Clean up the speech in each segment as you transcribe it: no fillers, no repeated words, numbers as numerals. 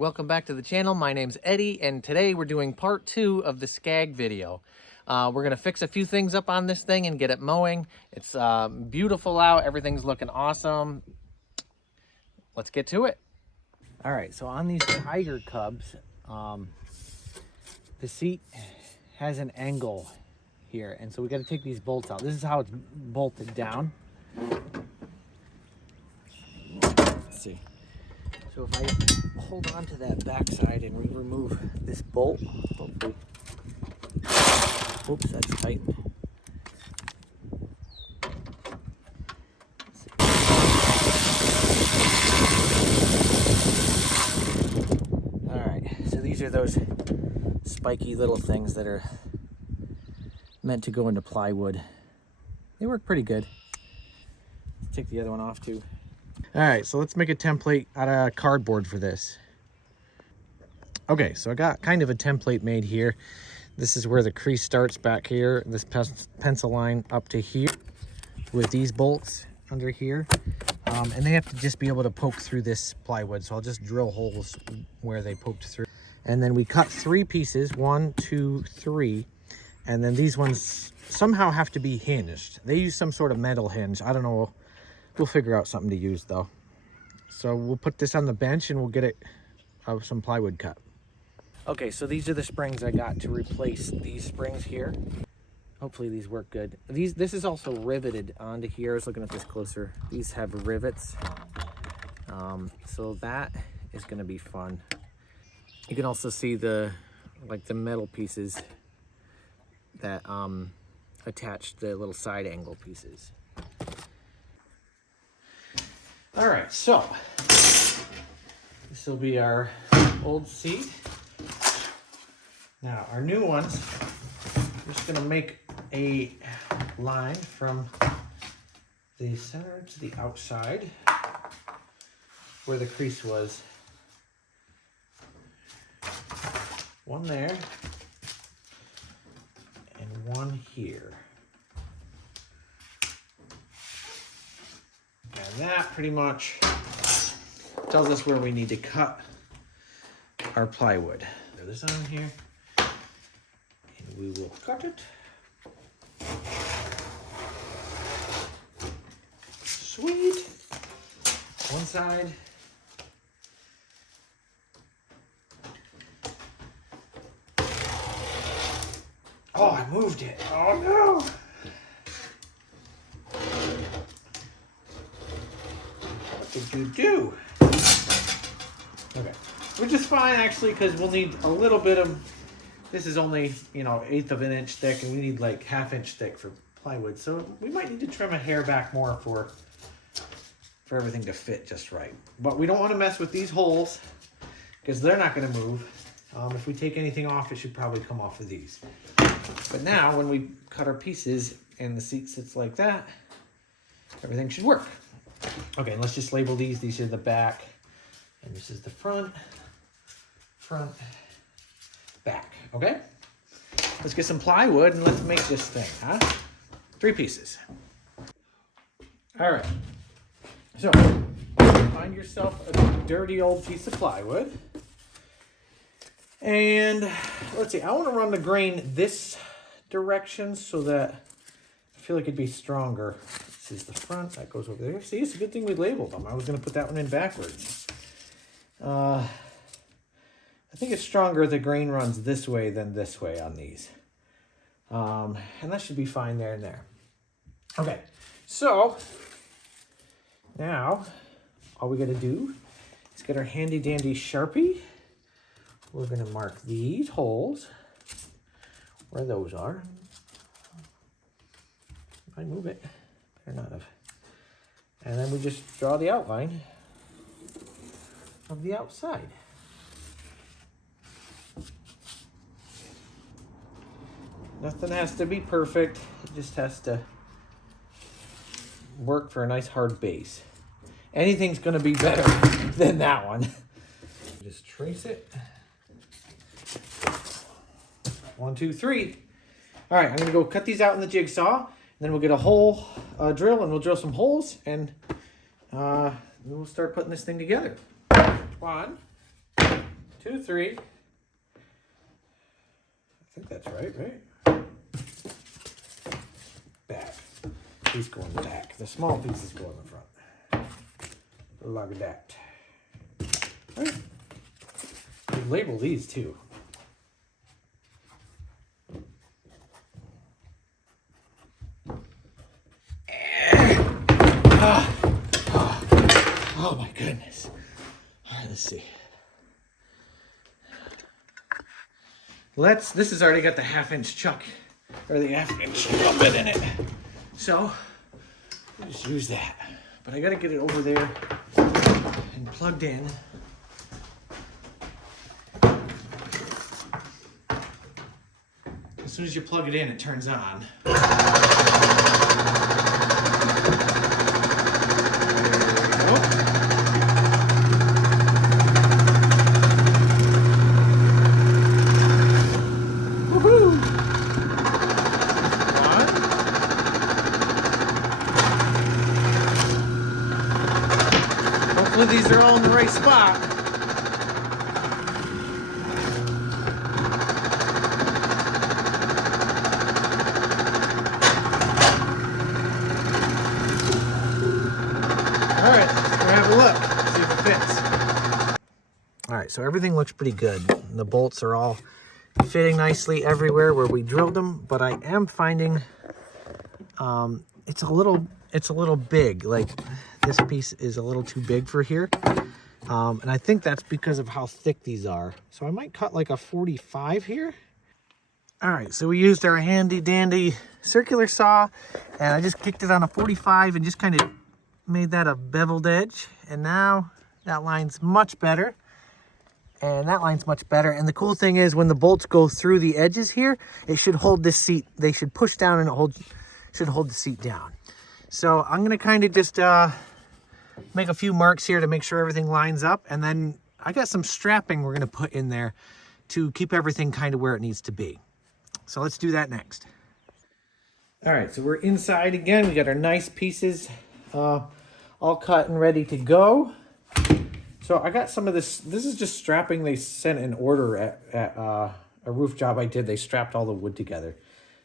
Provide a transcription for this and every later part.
Welcome back to the channel. My name's Eddie, and today we're doing part 2 of the Scag video. We're going to fix a few things up on this thing and get it mowing. It's beautiful out. Everything's looking awesome. Let's get to it. All right, so on these Tiger Cubs, the seat has an angle here, and so we got to take these bolts out. This is how it's bolted down. Let's see. So if I hold on to that backside and we remove this bolt, hopefully, oops, that's tight. All right, so these are those spiky little things that are meant to go into plywood. They work pretty good. Let's take the other one off too. All right, so let's make a template out of cardboard for this. Okay, so I got kind of a template made here. This is where the crease starts back here, this pencil line up to here with these bolts under here. And they have to just be able to poke through this plywood. So I'll just drill holes where they poked through. And then we cut 3 pieces, 1, 2, 3. And then these ones somehow have to be hinged. They use some sort of metal hinge. I don't know. We'll figure out something to use though. So we'll put this on the bench and we'll get it some plywood cut. Okay, so these are the springs I got to replace these springs here. Hopefully these work good. This is also riveted onto here. I was looking at this closer. These have rivets. So that is gonna be fun. You can also see the metal pieces that attach the little side angle pieces. All right, so this will be our old seat. Now our new ones, we're just gonna make a line from the center to the outside where the crease was. One there and one here. And that pretty much tells us where we need to cut our plywood. Throw this on here, and we will cut it. Sweet. One side. Oh, I moved it. Oh no. What did you do? Okay, which is fine actually, because we'll need a little bit of, this is only, 1/8 of an inch thick, and we need like 1/2 inch thick for plywood. So we might need to trim a hair back more for everything to fit just right. But we don't want to mess with these holes because they're not going to move. If we take anything off, it should probably come off of these. But now when we cut our pieces and the seat sits like that, everything should work. Okay, let's just label these. These are the back, and this is the front, back, okay? Let's get some plywood and let's make this thing, huh? 3 pieces. All right, so find yourself a dirty old piece of plywood. And let's see, I want to run the grain this direction so that I feel like it'd be stronger. This is the front, that goes over there. See, it's a good thing we labeled them. I was going to put that one in backwards. I think it's stronger if the grain runs this way than this way on these. And that should be fine there and there. Okay, so now all we got to do is get our handy dandy Sharpie. We're going to mark these holes where those are. If I move it, better not have. And then we just draw the outline of the outside. Nothing has to be perfect. It just has to work for a nice hard base. Anything's going to be better than that one. Just trace it. 1, 2, 3. All right, I'm gonna go cut these out in the jigsaw, and then we'll get a hole drill, and we'll drill some holes, and we'll start putting this thing together. 1, 2, 3. I think that's right, right? Back. These go in the back. The small pieces go in the front. Like that. Right. You label these too. Oh my goodness. All right, let's see. This has already got the 1/2-inch chuck, or the 1/2-inch little bit in it. So, we'll just use that. But I gotta get it over there and plugged in. As soon as you plug it in, it turns on. Hopefully these are all in the right spot. All right, let's go have a look, see if it fits. All right, so everything looks pretty good. The bolts are all fitting nicely everywhere where we drilled them, but I am finding it's a little big. Like this piece is a little too big for here. And I think that's because of how thick these are. So I might cut like a 45 here. All right, so we used our handy dandy circular saw, and I just kicked it on a 45 and just kind of made that a beveled edge. And now that line's much better. And that line's much better. And the cool thing is when the bolts go through the edges here, it should hold this seat. They should push down and it should hold the seat down. So I'm gonna kind of just make a few marks here to make sure everything lines up. And then I got some strapping we're gonna put in there to keep everything kind of where it needs to be. So let's do that next. All right, so we're inside again. We got our nice pieces all cut and ready to go. So I got some of this. This is just strapping they sent an order at a roof job I did. They strapped all the wood together.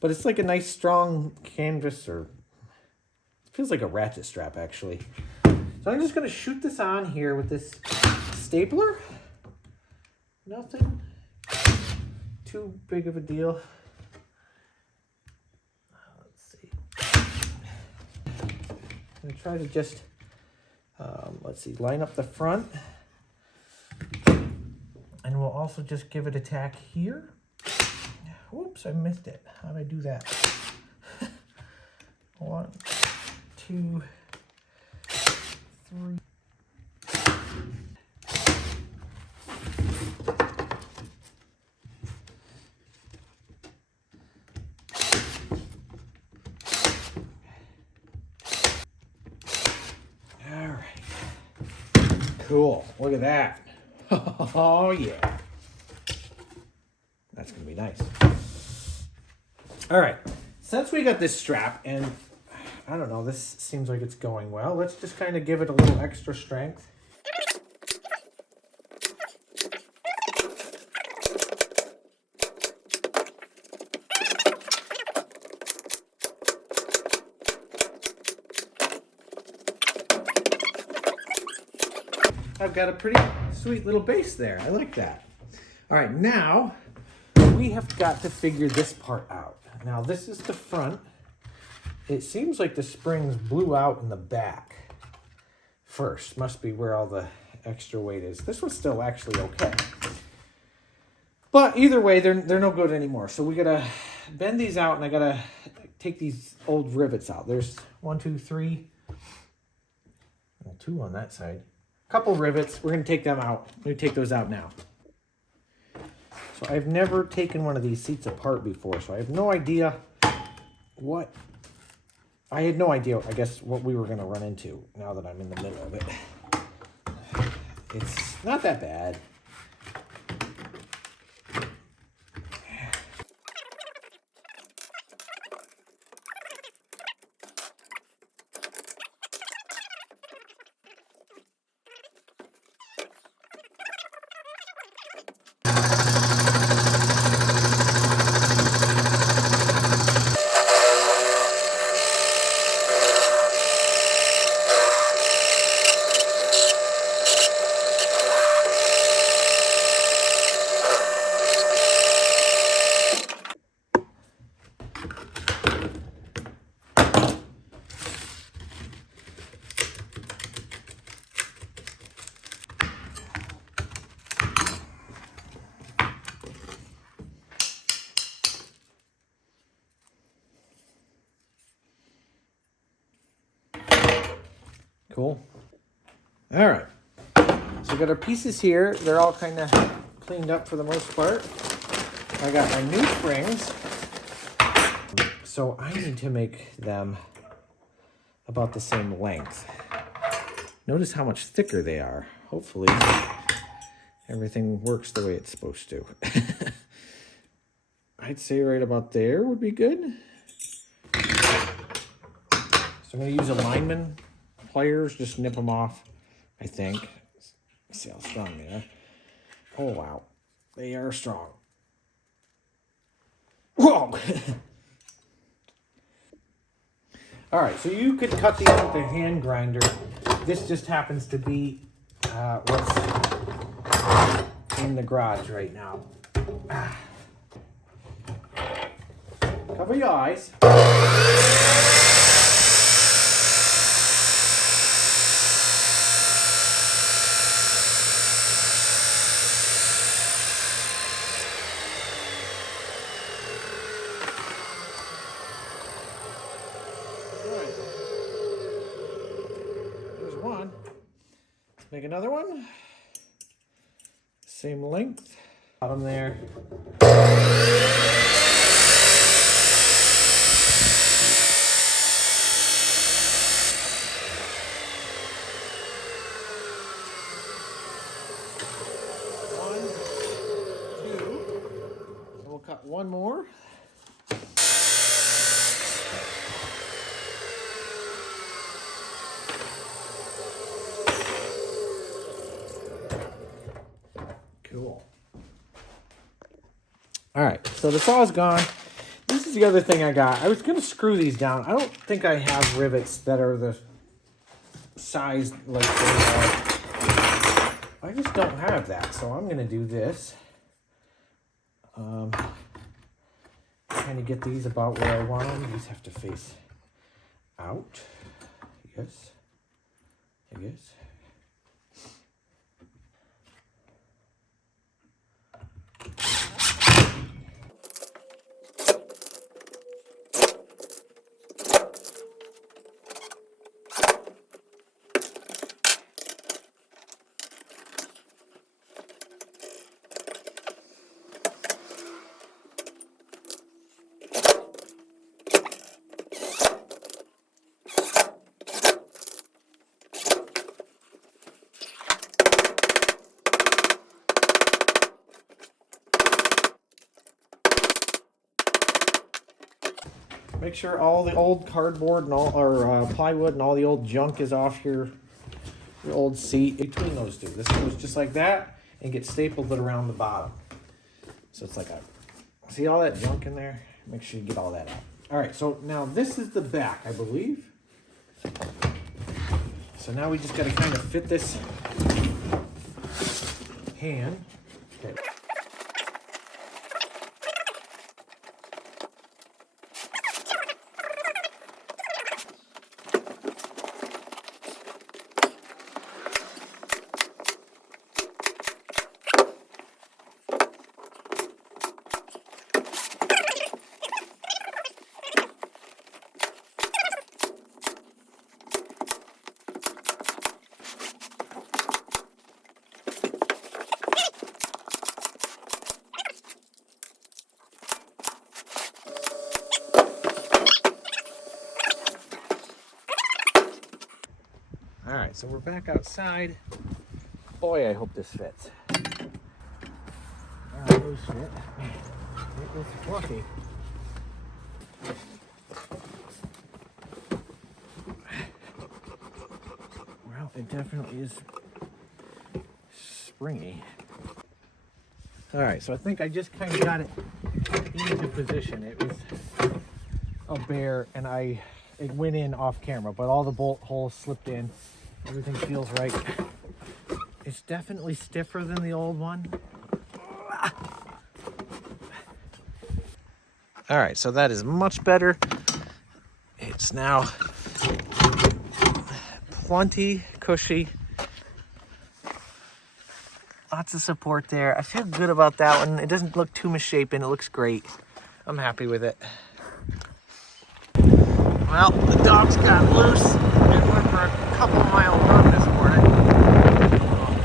But it's like a nice strong canvas, or it feels like a ratchet strap actually. So I'm just gonna shoot this on here with this stapler. Nothing too big of a deal. Let's see. I'm gonna try to just, let's see, line up the front. And we'll also just give it a tack here. Whoops, I missed it. How did I do that? 1, 2, 3. All right. Cool. Look at that. Oh, yeah. That's going to be nice. All right. Since we got this strap, and I don't know, this seems like it's going well, let's just kind of give it a little extra strength. I've got a pretty sweet little base there. I like that. All right, now we have got to figure this part out. Now this is the front. It seems like the springs blew out in the back first. Must be where all the extra weight is. This one's still actually okay. But either way, they're no good anymore. So we gotta bend these out, and I gotta take these old rivets out. There's 1, 2, 3. Well, 2 on that side. Couple rivets. We're going to take them out. Let me take those out now. So I've never taken one of these seats apart before, so I have no idea what... I had no idea, I guess, what we were going to run into now that I'm in the middle of it. It's not that bad. Cool. All right. So we got our pieces here. They're all kind of cleaned up for the most part. I got my new springs. So I need to make them about the same length. Notice how much thicker they are. Hopefully everything works the way it's supposed to. I'd say right about there would be good. So I'm going to use alignment pliers, just nip them off, I think. See how strong they are. Oh, wow. They are strong. Whoa! All right, so you could cut these with a hand grinder. This just happens to be what's in the garage right now. Cover your eyes. One. Let's make another one. Same length. Bottom there. One, two. So we'll cut one more. Cool. All right, so the saw is gone. This is the other thing I got. I was going to screw these down. I don't think I have rivets that are the size like they are. I just don't have that, so I'm going to do this. Trying to get these about where I want them. These have to face out. Yes. I guess. Make sure all the old cardboard and all, or plywood and all the old junk is off your old seat between those two. This goes just like that and get stapled around the bottom. So it's like a, see all that junk in there? Make sure you get all that out. All right, so now this is the back, I believe. So now we just got to kind of fit this hand. Okay. All right, so we're back outside. Boy, I hope this fits. All right, those fit. It is fluffy. Well, it definitely is springy. All right, so I think I just kind of got it into position. It was a bear, and it went in off camera, but all the bolt holes slipped in. Everything feels right. It's definitely stiffer than the old one. All right, so that is much better. It's now plenty cushy. Lots of support there. I feel good about that one. It doesn't look too misshapen. It looks great. I'm happy with it. Well, the dogs got loose and went for a couple miles little run this morning. Come on.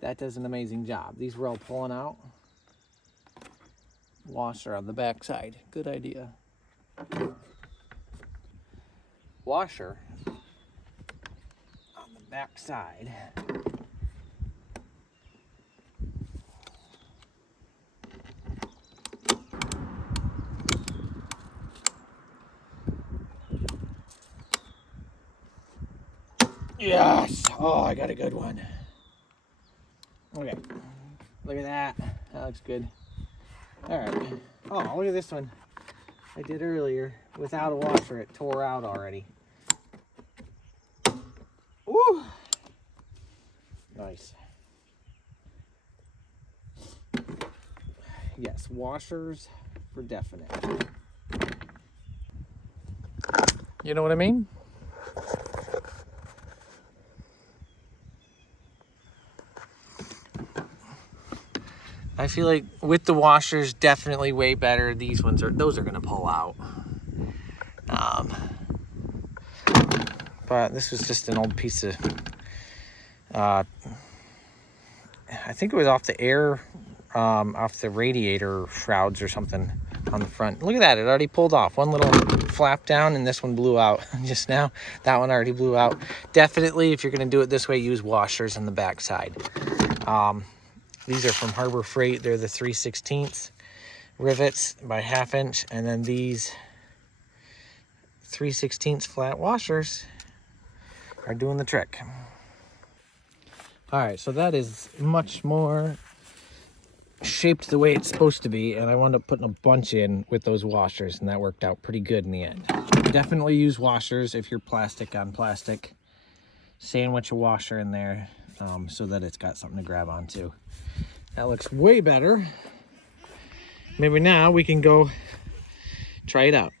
That does an amazing job. These were all pulling out. Washer on the back side. Good idea. Washer on the back side. Yes! Oh, I got a good one. Okay. Look at that. That looks good. Alright. Oh, look at this one. I did earlier. Without a washer, it tore out already. Woo! Nice. Yes, washers for definite. You know what I mean? I feel like with the washers, definitely way better. These ones those are gonna pull out. But this was just an old piece of, I think it was off the air, off the radiator shrouds or something on the front. Look at that, it already pulled off. One little flap down and this one blew out just now. That one already blew out. Definitely, if you're gonna do it this way, use washers on the back side. These are from Harbor Freight. They're the 3/16 rivets by 1/2 inch. And then these 3/16 flat washers are doing the trick. All right, so that is much more shaped the way it's supposed to be. And I wound up putting a bunch in with those washers, and that worked out pretty good in the end. Definitely use washers if you're plastic on plastic. Sandwich a washer in there so that it's got something to grab onto. That looks way better. Maybe now we can go try it out.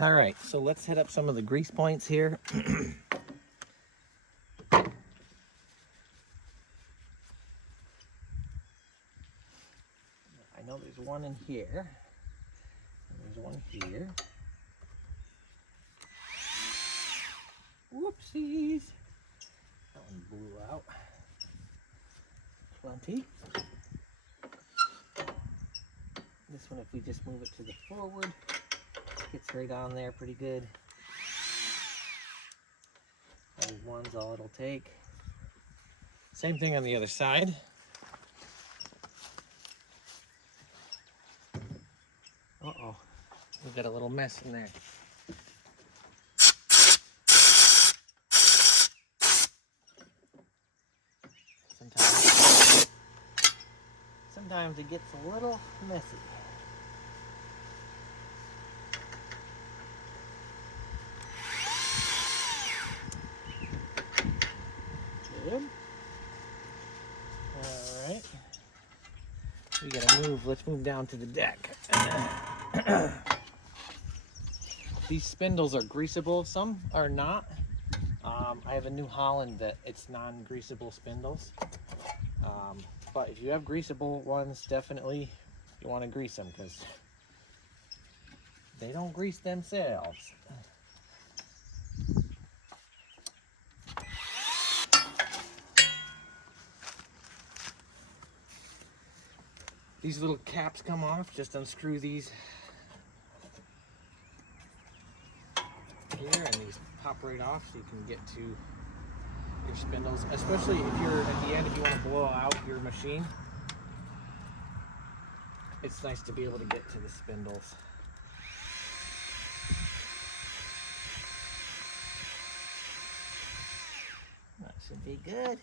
All right, so let's hit up some of the grease points here. I know there's one in here, and there's one here. Whoopsies. That one blew out. Plenty. This one, if we just move it to the forward, gets right on there pretty good. One's all it'll take. Same thing on the other side. Uh-oh, we got a little mess in there. Sometimes it gets a little messy. Good. All right. We gotta move. Let's move down to the deck. These spindles are greasable. Some are not. I have a New Holland that it's non-greasable spindles. But if you have greasable ones, definitely you want to grease them because they don't grease themselves. These little caps come off. Just unscrew these here, and these pop right off so you can get to your spindles, especially if you're at the end, if you want to blow out your machine. It's nice to be able to get to the spindles. That should be good.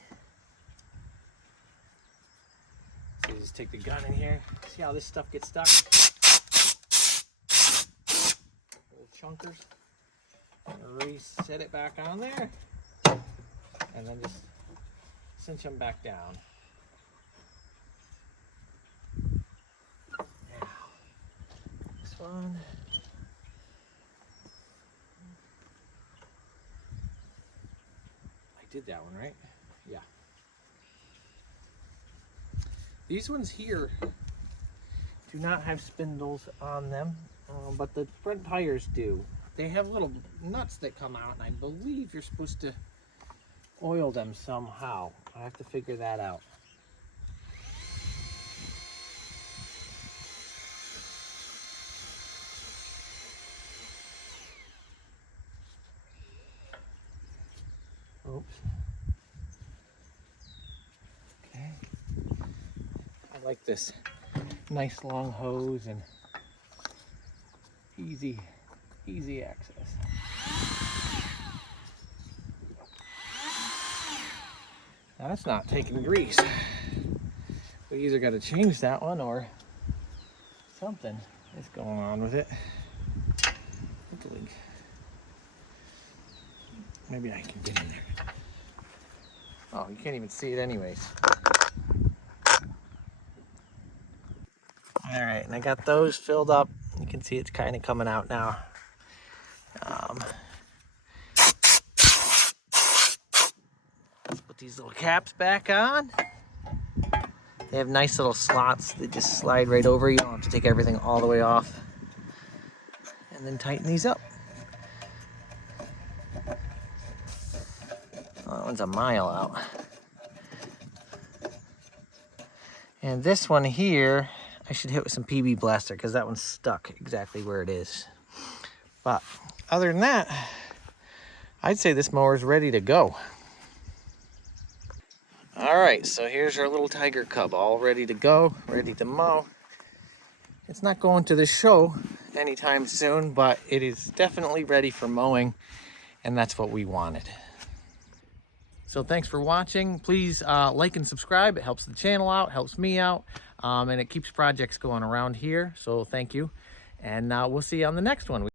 So you just take the gun in here. See how this stuff gets stuck? Little chunkers. Reset it back on there. And then just cinch them back down. Now, this one. I did that one, right? Yeah. These ones here do not have spindles on them, but the front tires do. They have little nuts that come out, and I believe you're supposed to oil them somehow. I have to figure that out. Oops. Okay. I like this nice long hose and easy access. Now that's not taking grease. We either got to change that one or something is going on with it. Maybe I can get in there. Oh, you can't even see it anyways. All right, and I got those filled up. You can see it's kind of coming out now. Let's put these little caps back on. They have nice little slots. They just slide right over. You don't have to take everything all the way off. And then tighten these up. Oh, that one's a mile out. And this one here, I should hit with some PB Blaster because that one's stuck exactly where it is. But other than that, I'd say this mower is ready to go. All right, so here's our little Tiger Cub, all ready to go, ready to mow. It's not going to the show anytime soon, but it is definitely ready for mowing, and that's what we wanted. So thanks for watching. Please like and subscribe. It helps the channel out, helps me out, and it keeps projects going around here. So thank you, and we'll see you on the next one.